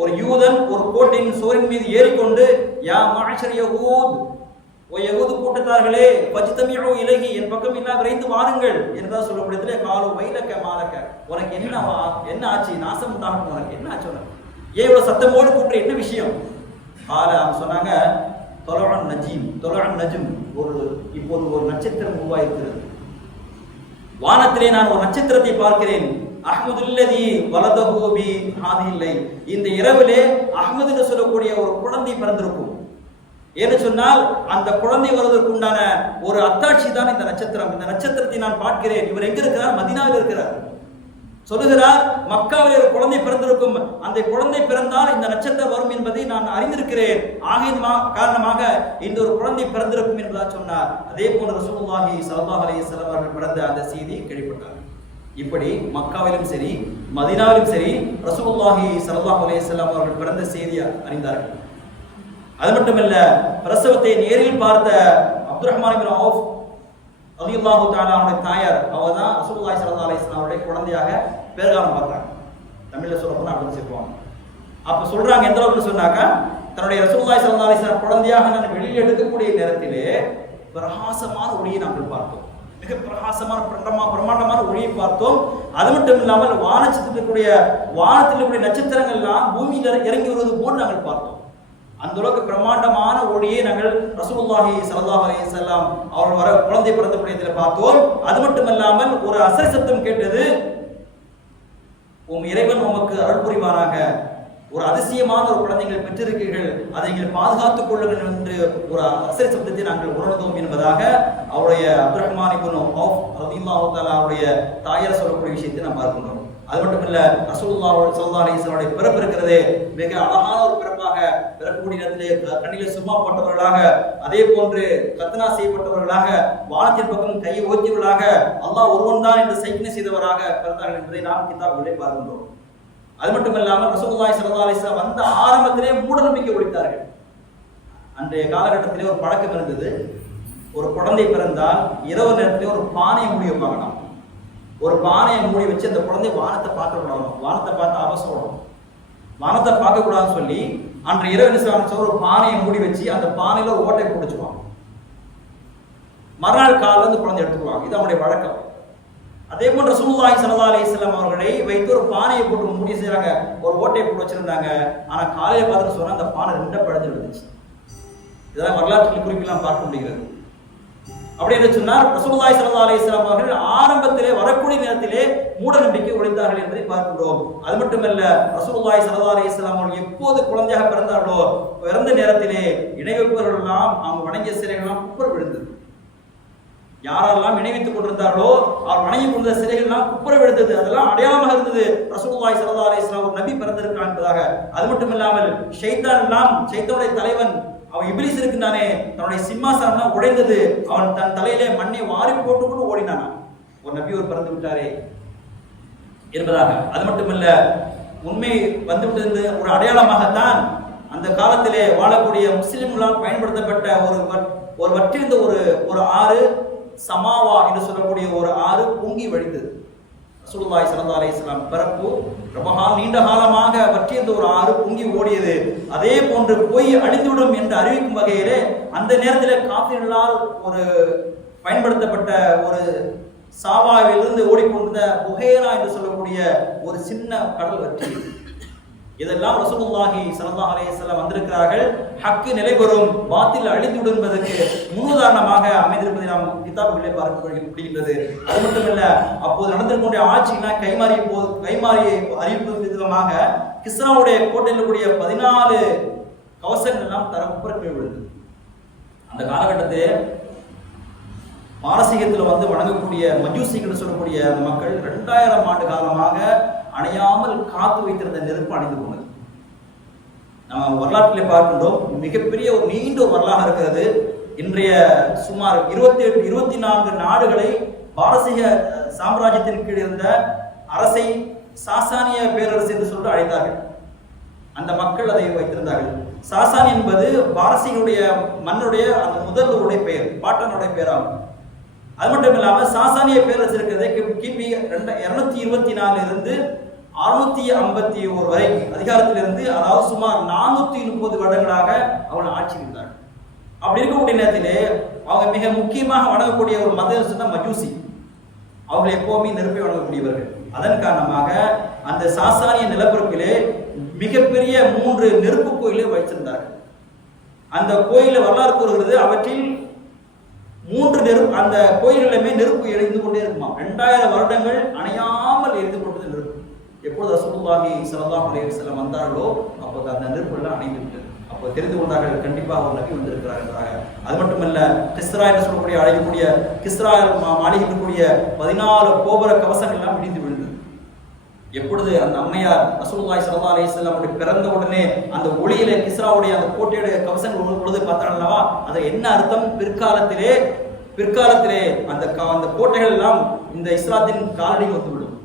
ஒரு யூதன் ஒரு கோட்டையின் சுவரின் மீது ஏறிக்கொண்டு, யா மஅஷர் யஹூத், ஓ யஹூது கூட்டத்தார்களே, வஜ்தமிஉ இலைஹி, என் பக்கம் எல்லாம் விரைந்து வாருங்கள் என்றால் சொல்லக்கூடியதிலே, காலு வைலக மாலக, உனக்கு என்ன ஆச்சு, நாசம் உண்டாகட்டும், உனக்கு என்ன ஆச்சு, உனக்கு ஏன் இவ்வளவு சத்தமோடு கூப்பிட்டு என்ன விஷயம்? அவங்க சொன்னாங்க, தொலஅன் நஜ்ம், இப்போது ஒரு நட்சத்திரம் உருவாயிருக்கிறது, வானத்திலே நான் ஒரு நட்சத்திரத்தை பார்க்கிறேன். அஹ்மதுல்லதி வலதஹு பி ஹாதிஹில் லைல், இந்த இரவிலே அஹ்மது என்று சொல்லக்கூடிய ஒரு குழந்தை பிறந்திருக்கும். ஏன்னு சொன்னால் அந்த குழந்தை வருவதற்கு உண்டான ஒரு அத்தாட்சி தான் இந்த நட்சத்திரம். இந்த நட்சத்திரத்தை நான் பார்க்கிறேன். இவர் எங்க இருக்கிறார்? மதீனாவில் இருக்கிறார். சொல்லுகிறார், மக்காவில் ஒரு குழந்தை பிறந்திருக்கும், அந்த குழந்தை பிறந்தால் இந்த நட்சத்திரம் வரும் என்பதை நான் அறிந்திருக்கிறேன், ஆகிய காரணமாக இந்த ஒரு குழந்தை பிறந்திருக்கும் என்பதாக சொன்னார். அதே போல ரசூலுல்லாஹி ஸல்லல்லாஹு அலைஹி வஸல்லம் அவர்கள் பிறந்த அந்த செய்தி கேள்விப்பட்டார். இப்படி மக்காவிலும் சரி மதீனாவிலும் சரி ரசூலுல்லாஹி ஸல்லல்லாஹு அலைஹி வஸல்லம் அவர்கள் பிறந்த செய்தியை அறிந்தார்கள். அது மட்டுமல்ல, பிரசவத்தை நேரில் பார்த்த அப்துர்ரஹ்மான் இப்னு அவுஃப் ரலியல்லாஹு தஆலா அவருடைய தாயார், அவர் தான் ரசூலுல்லாஹி ஸல்லல்லாஹு அலைஹி வஸல்லம் அவருடைய குழந்தையாக பேர்காலம் பார்த்தாங்க. தமிழ்ல சொல்ல போனா அப்படி சொல்லுவாங்க. அப்ப சொல்றாங்க, எந்த அளவுக்கு சொன்னாக்கா, தன்னுடைய ரசூலுல்லாஹி ஸல்லல்லாஹு அலைஹி வஸல்லம் குழந்தையாக நான் வெளியில் எடுக்கக்கூடிய நேரத்திலே பிரகாசமான ஒளியை நாங்கள் பார்த்தோம். மிக பிரகாசமான பிரம்மாண்டமான ஒளியை பார்த்தோம். அது மட்டும் இல்லாமல் வானத்தில் இருக்கக்கூடிய நட்சத்திரங்கள்லாம் பூமியில இறங்கி வருவது போன்று நாங்கள் பார்த்தோம். அந்த அளவுக்கு பிரம்மாண்டமான ஒளியை நாங்கள் ரசூலுல்லாஹி ஸல்லல்லாஹு அலைஹி வஸல்லம் அவர்கள் குழந்தை பிறந்தக்கூடியதில் பார்த்தோம். அது மட்டுமல்லாமல் ஒரு அசை சத்தம் கேட்டது, உம் இறைவன் உமக்கு அருள் புரிவாராக, ஒரு அதிசயமான ஒரு குழந்தைகள் பெற்றிருக்கிறீர்கள், அதை நீங்கள் பாதுகாத்துக் கொள்ளுங்கள் என்று ஒரு அசை சப்தத்தை நாங்கள் உணர்ந்தோம் என்பதாக அவருடைய அப்துர்ரஹ்மான் இப்னு அவுஃப் ரலியல்லாஹு தஆலா அவருடைய தாயார் சொல்லக்கூடிய விஷயத்தை நாம் பார்க்கின்றோம். அது மட்டும் இல்ல, ரசூலுல்லாஹி ஸல்லல்லாஹு அலைஹி வஸல்லம் பிறப்பு இருக்கிறது மிக அழகான ஒரு பிறப்பாக, பிறக்கக்கூடிய நேரத்திலே கண்ணிலே சும்மா போட்டவர்களாக, அதே போன்று கத்னா செய்யப்பட்டவர்களாக, வானத்தின் பக்கம் கையை ஓத்தியவர்களாக, அல்லாஹ் ஒருவன் தான் என்று சைக்கினை செய்தவராக பிறந்தார்கள் என்பதை நாம் கிதாபுகளை பார்க்கின்றோம். அது மட்டும் இல்லாமல் ரசூலுல்லாஹி ஸல்லல்லாஹு அலைஹி வஸல்லம் வந்த ஆரம்பத்திலே மூட நம்பிக்கை ஒழித்தார்கள். அன்றைய காலகட்டத்திலே ஒரு பழக்கம் இருந்தது, ஒரு குழந்தை பிறந்தால் இரவு நேரத்திலே ஒரு பானையை மூடி வைப்பாங்களாம். ஒரு பானையை மூடி வச்சு அந்த குழந்தை வானத்தை பார்க்கக்கூடாது, வானத்தை பார்த்து அவசரம், வானத்தை பார்க்கக்கூடாதுன்னு சொல்லி அன்று இரவு என்ன செய்வாங்க, ஒரு பானையை மூடி வச்சு அந்த பானையில ஒரு ஓட்டை பிடிச்சுவாங்க. மறுநாள் காலையில் இருந்து குழந்தை எடுத்துக்குவாங்க. இது அவனுடைய வழக்கம். அதே போன்ற ரசூலுல்லாஹி ஸல்லல்லாஹு அலைஹி வஸல்லம் அவர்களை வைத்து ஒரு பானையை போட்டு மூடி செய்றாங்க, ஒரு ஓட்டையை போட்டு வச்சிருந்தாங்க. ஆனா காலையில பார்த்துட்டு சொன்னா அந்த பானை ரெண்டா பழஞ்சு விழுந்துச்சு. இதெல்லாம் வரலாற்று குறிப்பெல்லாம் பார்க்க முடிகிறது. அப்படி என்று சொன்னார், ரசூலுல்லாஹி ஸல்லல்லாஹு அலைஹி வஸல்லம் அவர்கள் ஆரம்பத்திலே வரக்கூடிய நேரத்திலே மூட நம்பிக்கை ஒழித்தார்கள் என்பதை பார்க்கின்றோம். அது மட்டுமல்ல, ரசூலுல்லாஹி ஸல்லல்லாஹு அலைஹி வஸல்லம் அவர்கள் எப்போது குழந்தையாக பிறந்தார்களோ பிறந்த நேரத்திலே இணை வைப்பவர்கள் எல்லாம் அவங்க வணங்கிய சிலைகள் எல்லாம் குப்புற விழுந்தது. யாரெல்லாம் இணை வைத்துக் கொண்டிருந்தார்களோ அவர் வணங்கி கொண்ட சிலைகள் எல்லாம் குப்புற விழுந்தது. அதெல்லாம் அடையாளமாக இருந்தது ரசூலுல்லாஹி ஸல்லல்லாஹு அலைஹி வஸல்லம் ஒரு நபி பிறந்திருக்கிறான் என்பதாக. அது மட்டும் இல்லாமல் ஷைத்தான் எல்லாம், ஷைத்தானுடைய தலைவன் அவன் இப்லீஸ் இருக்கின்றானே, தன்னுடைய சிம்மாசனம் உடைந்தது, அவன் தன் தலையிலே மண்ணை வாரி போட்டு ஓடினான். ஒரு நபி ஒரு பிறந்து விட்டாரே என்பதாக. அது மட்டுமல்ல, உண்மை வந்துவிட்டது ஒரு அடையாளமாகத்தான் அந்த காலத்திலே வாழக்கூடிய முஸ்லிம்களால் பயன்படுத்தப்பட்ட ஒரு வற்றிருந்த ஒரு ஆறு, சமாவா என்று சொல்லக்கூடிய ஒரு ஆறு பொங்கி வழிந்தது. ரசூலுல்லாஹி ஸல்லல்லாஹு அலைஹி வஸல்லம் பிறப்பு ரொம்ப நீண்ட காலமாக வற்றியிருந்த ஒரு ஆறு பொங்கி ஓடியது. அதே போன்று போய் அழிந்துவிடும் என்று அறிவிக்கும் வகையிலே அந்த நேரத்தில் காஃபிர்களால் ஒரு பயன்படுத்தப்பட்ட ஒரு சாவாவிலிருந்து ஓடிக்கொண்ட புகைரா என்று சொல்லக்கூடிய ஒரு சின்ன கடல் வற்றி. இதெல்லாம் ரசூலுல்லாஹி ஸல்லல்லாஹு அலைஹி வஸல்லம் வந்திருக்கிறார்கள், ஹக்கு நிலைபெறும், பாத்தில் அழிந்துவிடும் என்பதற்கு முன்னுதாரணமாக அமைந்திருப்பதை நாம் கிதாபுகளிலே பார்க்க முடிகின்றது. அது மட்டுமல்ல, அப்போது நடந்திருக்கின்ற ஆட்சியினால் கைமாறி அறிவிப்பு விதமாக கிஸ்ராவுடைய கோட்டையில் கூடிய 14 கவசங்கள் எல்லாம் தரப்புறப்பே விழுந்தது. அந்த காலகட்டத்தில் பாரசீகத்தில் வந்து வணங்கக்கூடிய மஜூசிகள் சொல்லக்கூடிய அந்த மக்கள் 2000 ஆண்டு காலமாக அணையாமல் காத்து வைத்திருந்த நெருப்பு அணைந்து போனது. நம்ம வரலாற்றிலே பார்க்கின்றோம். மிகப்பெரிய ஒரு நீண்ட வரலாறு இருக்கிறது. இன்றைய சுமார் 24 நாடுகளை பாரசீக சாம்ராஜ்யத்தின் கீழ் இருந்த அரசை சாசானிய பேரரசு என்று சொல்லிட்டு அழைத்தார்கள். அந்த மக்கள் அதை வைத்திருந்தார்கள். சாசானி என்பது பாரசீகனுடைய மன்னுடைய அந்த முதல்வருடைய பெயர், பாட்டனுடைய பெயராகும். அது மட்டும் இல்லாமல் சாசானிய பேரரசு இருக்கிறது கிபி 224 இருந்து 651 வரை அதிகாரத்திலிருந்து, அதாவது சுமார் 430 வருடங்களாக அவங்க ஆட்சி இருந்தார்கள். அப்படி இருக்கக்கூடிய நேரத்திலே அவங்க மிக முக்கியமாக வணங்கக்கூடிய ஒரு மதம் சொன்ன மஜூசி. அவர்கள் எப்பவுமே நெருப்பை வணங்கக்கூடியவர்கள். அதன் காரணமாக அந்த சாசானிய நிலப்பரப்பிலே மிகப்பெரிய 3 நெருப்பு கோயிலை வைத்திருந்தார்கள். அந்த கோயில வரலாறு கூறுகிறது, அவற்றில் 3 நெருப்பு, அந்த கோயில்களுமே நெருப்பு எரிந்து கொண்டே இருக்குமா. 2000 வருடங்கள் அணையாமல் எரிந்து கொண்டது நெருப்பு. எப்பொழுது ரசூலுல்லாஹி ஸல்லல்லாஹு அலைஹி வஸல்லம் வந்தார்களோ அப்போது அந்த நெருப்பு எல்லாம் அணைந்து விட்டது. அப்போ தெரிந்து கொண்டார்கள், கண்டிப்பாக ஒரு நபி வந்திருக்கிறார் என்றாங்க. அது மட்டுமல்ல, கிஸ்ரா என்று சொல்லக்கூடிய அழைக்கக்கூடிய கிஸ்ரா மாளிகை இருக்கக்கூடிய 14 கோபுர கவசங்கள் எல்லாம் இடிந்து விழுந்தது. எப்பொழுது அந்த அம்மையார் ரசூலுல்லாஹி ஸல்லல்லாஹு அலைஹி வஸல்லம் பிறந்த உடனே அந்த ஒளியிலே கிஸ்ராவுடைய அந்த கோட்டையுடைய கவசங்கள் பொழுது பார்த்தாங்களா, அது என்ன அர்த்தம்? பிற்காலத்திலே அந்த கோட்டைகள் எல்லாம் இந்த இஸ்லாத்தின் காலடி வந்துவிடும்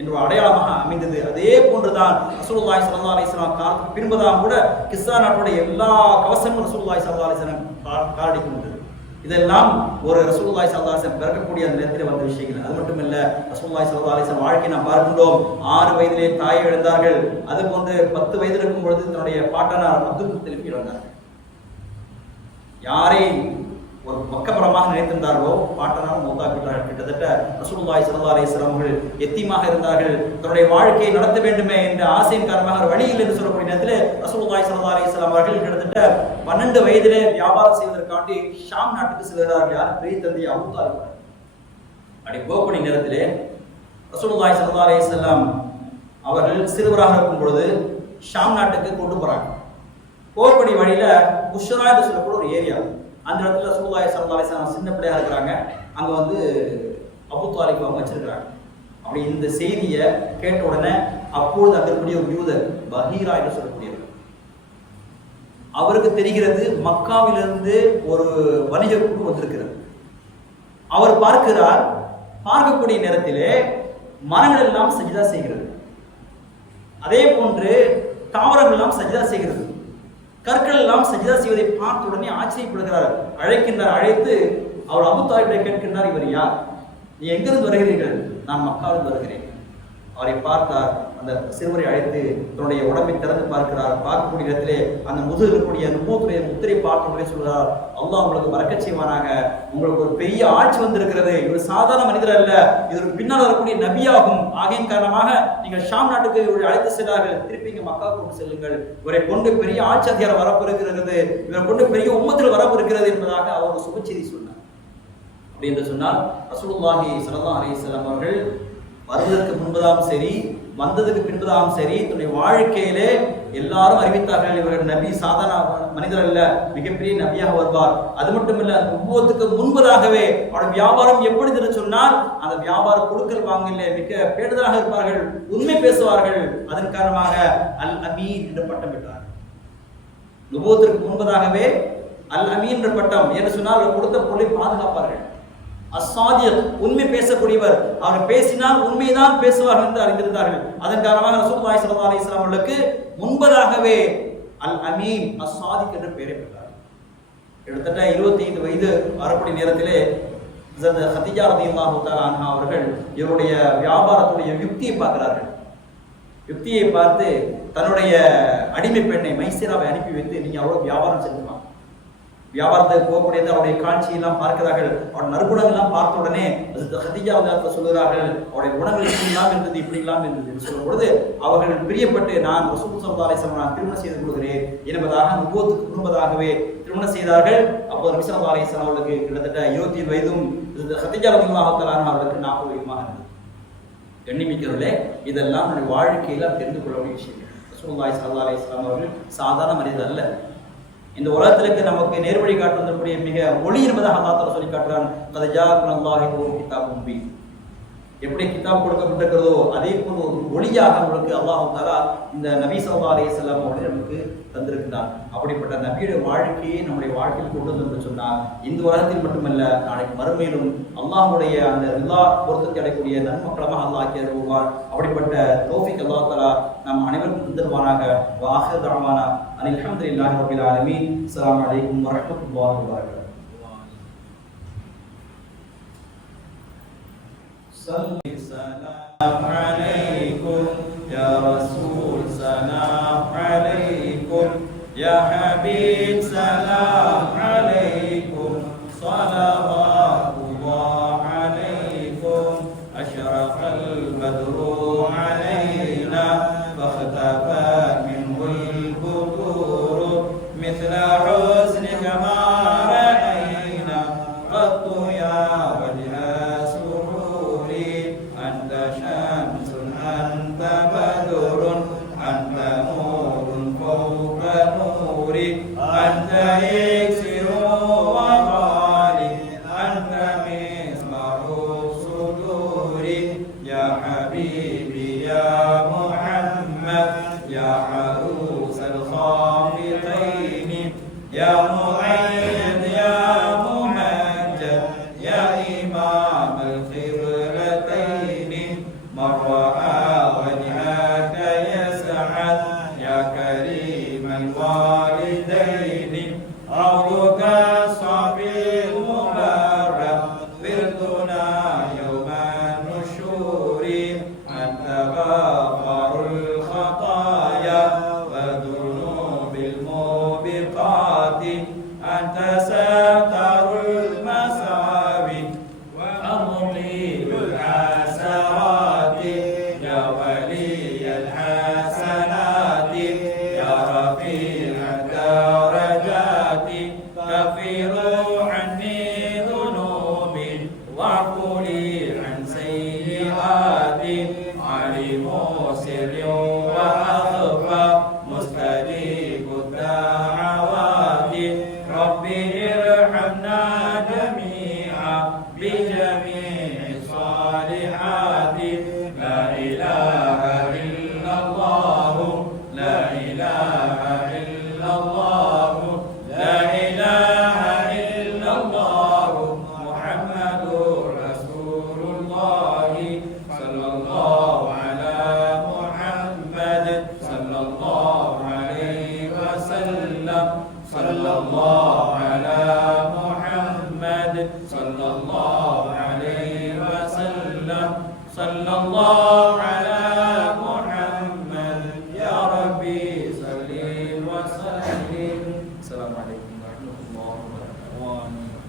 என்ற அடையாளமாக அமைந்தது. அதே போன்றுதான் ரசூலுல்லாஹி ஸல்லல்லாஹு அலைஹி வஸல்லம் காலத்துக்கு பின்புதான் கூட கிஸ்ரா நாட்டுடைய எல்லா கவசங்களும் ரசூலுல்லாஹி ஸல்லல்லாஹு அலைஹி வஸல்லம் காலடிக்கு வந்தது. இதெல்லாம் ஒரு ரசூலுல்லாஹி ஸல்லல்லாஹு அலைஹி வஸல்லம் பிறக்கக்கூடிய அந்த நேரத்தில் வந்த விஷயங்கள். அது மட்டும் இல்ல, ரசூலுல்லாஹி ஸல்லல்லாஹு அலைஹி வஸல்லம் வாழ்க்கை நாம் பார்க்கின்றோம். 6 வயதிலே தாயை இழந்தார்கள். அது போன்று 10 வயது இருக்கும் பொழுது தன்னுடைய பாட்டனார் அப்துல் முத்தலிப் இழந்தார்கள். யாரை ஒரு பக்கபலமாக நினைத்திருந்தார்களோ பாட்டனார் மௌத்தாக்கிவிட்டார்கள். கிட்டத்தட்ட ரசூலுல்லாஹி ஸல்லல்லாஹு அலைஹி வஸல்லம் அவர்கள் எத்தீமாக இருந்தார்கள். தன்னுடைய வாழ்க்கையை நடத்த வேண்டுமே என்ற ஆசையின் காரணமாக வழியில் என்று சொல்லக்கூடிய நேரத்தில் ரசூலுல்லாஹி ஸல்லல்லாஹு அலைஹி வஸல்லம் அவர்கள் கிட்டத்தட்ட 12 வயதிலே வியாபாரம் செய்வதற்காண்டி ஷாம் நாட்டுக்கு செல்கிறார்கள். யார்? பெரிய தந்தை அபூ தாலிப். அப்படி போகக்கூடிய நேரத்திலே ரசூலுல்லாஹி ஸல்லல்லாஹு அலைஹி வஸல்லம் அவர்கள் சிறுவராக இருக்கும் பொழுது ஷாம் நாட்டுக்கு கொண்டு போறாங்க. போகக்கூடிய வழியில புஷ்ரா என்று சொல்லக்கூடிய ஒரு ஏரியா, அந்த இடத்துல ரசூலுல்லாஹி ஸல்லல்லாஹு அலைஹி வஸல்லம் சின்ன பிள்ளையா இருக்கிறாங்க. அங்க வந்து அபூ தாலிப் அவங்க வச்சிருக்கிறாங்க. அப்படி இந்த செய்தியை கேட்ட உடனே அப்பொழுது அங்கக்கூடிய ஒரு யூதர் பஹீரா என்று சொல்லக்கூடியவர், அவருக்கு தெரிகிறது மக்காவிலிருந்து ஒரு வணிக குழு வந்திருக்கிறது. அவர் பார்க்கிறார், பார்க்கக்கூடிய நேரத்திலே மரங்கள் எல்லாம் சஜிதா செய்கிறது, அதே போன்று தாவரங்கள் எல்லாம் சஜிதா செய்கிறது, கற்கள் எல்லாம் சஜிதா செய்வதை பார்த்த உடனே ஆச்சரியப்படுகிறார். அழைக்கின்றார், அழைத்து அவர் அபூ தாலிபை கேட்கின்றார், இவர் யார், நீ எங்கிருந்து வருகிறீர்கள்? நான் மக்காவிலிருந்து வருகிறேன். அவரை பார்த்தார், அந்த சிறுவரை அழைத்து தன்னுடைய உடம்பை திறந்து பார்க்கிறார். பார்க்கக்கூடிய இடத்திலே அந்த முதுகில் இருக்கக்கூடிய நுபுவத்துடைய முத்திரை பார்த்து சொல்கிறார், அல்லாஹ் உங்களுக்கு பரக்கத் செய்வானாக, உங்களுக்கு ஒரு பெரிய ஆட்சி வந்திருக்கிறது, இவர் சாதாரண மனிதர் அல்ல, இதற்கு பின்னால் வரக்கூடிய நபியாகும். ஆகையின் காரணமாக நீங்கள் ஷாம் நாட்டுக்கு இவரை அழைத்து சென்றார்கள், திருப்பி இங்கே மக்கா கொண்டு செல்லுங்கள், இவரை கொண்டு பெரிய ஆட்சி அதிகாரம் வரப்போருக்கிறது, இவரை கொண்டு பெரிய உம்மத்தில் வரப்போருக்கிறது என்பதாக அவர் சுப செய்தி சொன்னார். அப்படி என்று சொன்னால் ரசூலுல்லாஹி ஸல்லல்லாஹு அலைஹி வஸல்லம் அவர்கள் வருவதற்கு முன்பதாகவும் சரி, வந்ததுக்கு பின்பதாகவும் சரி, தன்னுடைய வாழ்க்கையிலே எல்லாரும் அறிவித்தார்கள், இவர்கள் நபி சாதாரண மனிதர் அல்ல, மிகப்பெரிய நபியாக வருவார். அது மட்டுமல்ல, நுபுவத்துக்கு முன்பதாகவே அவருடைய வியாபாரம் எப்படி என்று சொன்னால், அந்த வியாபார கொடுக்கல் வாங்கல மிக பேடுதலாக இருப்பார்கள், உண்மை பேசுவார்கள். அதன் காரணமாக அல் அமீன் என்ற பட்டம் பெற்றார். நுபுவத்திற்கு முன்பதாகவே அல் அமீன் என்ற பட்டம் என்று சொன்னால் அவர் கொடுத்த பொருளை பாதுகாப்பார்கள். அஸ்ஸாதிக், உண்மை பேசக்கூடியவர், அவர் பேசினால் உண்மைதான் பேசுவார் என்று அறிந்திருந்தார்கள். அதன் காரணமாக ரசூலுல்லாஹி ஸல்லல்லாஹு அலைஹி வஸல்லம் அவர்களுக்கு முன்பதாகவே அல் அமீன் அஸ்ஸாதிக் என்ற பெயரை பெற்றார். கிட்டத்தட்ட 25 வயது வரக்கூடிய நேரத்திலே ஹதீஜா ரலியல்லாஹு தஆலா அன்ஹா அவர்கள் இவருடைய வியாபாரத்துடைய யுக்தியை பார்க்கிறார்கள். யுக்தியை பார்த்து தன்னுடைய அடிமை பெண்ணை மைசீராவை அனுப்பி வைத்து, நீங்க அவ்வளவு வியாபாரம் செஞ்சுமா, வியாபாரத்துக்கு போகக்கூடியது அவருடைய காட்சியெல்லாம் பார்க்கிறார்கள். அவருடைய நற்குணங்கள் எல்லாம் பார்த்த உடனே ஹதீஜா சொல்கிறார்கள், அவருடைய குணங்கள் இப்படிலாம் இருந்தது, இப்படிலாம் இருந்தது என்று சொல்லும் பொழுது அவர்கள் பிரியப்பட்டு, நான் ரசூல் ஸல்லல்லாஹு அலைஹி வஸல்லம் நான் திருமணம் செய்து கொள்கிறேன் என்பதாக நுபுவத்துக்கு முன்பதாகவே திருமணம் செய்தார்கள். அப்போது நபி ஸல்லல்லாஹு அலைஹி வஸல்லம் அவர்களுக்கு கிட்டத்தட்ட 20 வயதும் ஹதீஜா ரலியல்லாஹு தஆலா அவர்களுக்கு 40 வயதுமாக இருந்தது. எண்ணிமிக்கிறவர்களே, இதெல்லாம் நம்முடைய வாழ்க்கையில தெரிந்து கொள்ள வேண்டிய விஷயம். ரசூலுல்லாஹி ஸல்லல்லாஹு அலைஹி வஸல்லம் அவர்கள் சாதாரண மனிதர் அல்ல. இந்த உலகத்திற்கு நமக்கு நேர்வழி காட்டு வந்தக்கூடிய மிக ஒளி என்பதாக அல்லாஹ் தஆலா சொல்லி காட்டுறான். கத ஜாஅக்குல்லாஹி நூறுன் கிதாபும் முபீன். எப்படி கிதாப் கொடுக்கப்பட்டிருக்கிறதோ அதே போல ஒரு ஒளியாக உங்களுக்கு அல்லாஹ் தஆலா இந்த நபி ஸல்லல்லாஹு அலைஹி வஸல்லம் அவர்களை நமக்கு தந்திருக்கிறார். அப்படிப்பட்ட நபியுடைய வாழ்க்கையை நம்முடைய வாழ்க்கையில் கொண்டு வந்து சொன்னால், இந்த உலகத்தில் மட்டுமல்ல, நாளைக்கு மறுமையிலும் அல்லாஹ்வுடைய அந்த ரிலா பொருத்தத்தை அடையக்கூடிய நன்மக்களமாக அல்லாஹ் ஆக்கி அருள்வார். அப்படிப்பட்ட தௌஃபீக் அல்லாஹ் தஆலா நம் அனைவருக்கும் தந்தருவானாக. வாஹிர் தஅவானா அனில் ஹம்துலில்லாஹி ரப்பில் ஆலமீன். அஸ்ஸலாமு அலைக்கும் வரஹ்மத்துல்லாஹி வபரகாத்துஹு. صلي سلام عليكم يا رسول، سلام عليكم يا حبيب، سلام عليكم صلوات الله عليكم. أشرق البدر علينا فاختفت منه البدور، مثل حسنك ما رأينا قط يا وجه سروري. أنت شمس أنت بدر أنت نور فوق نوري، أنت إكسر وغالي أنت مصباح الصدور. يا حبيبي يا محمد يا warahmatullahi wabarakatuh.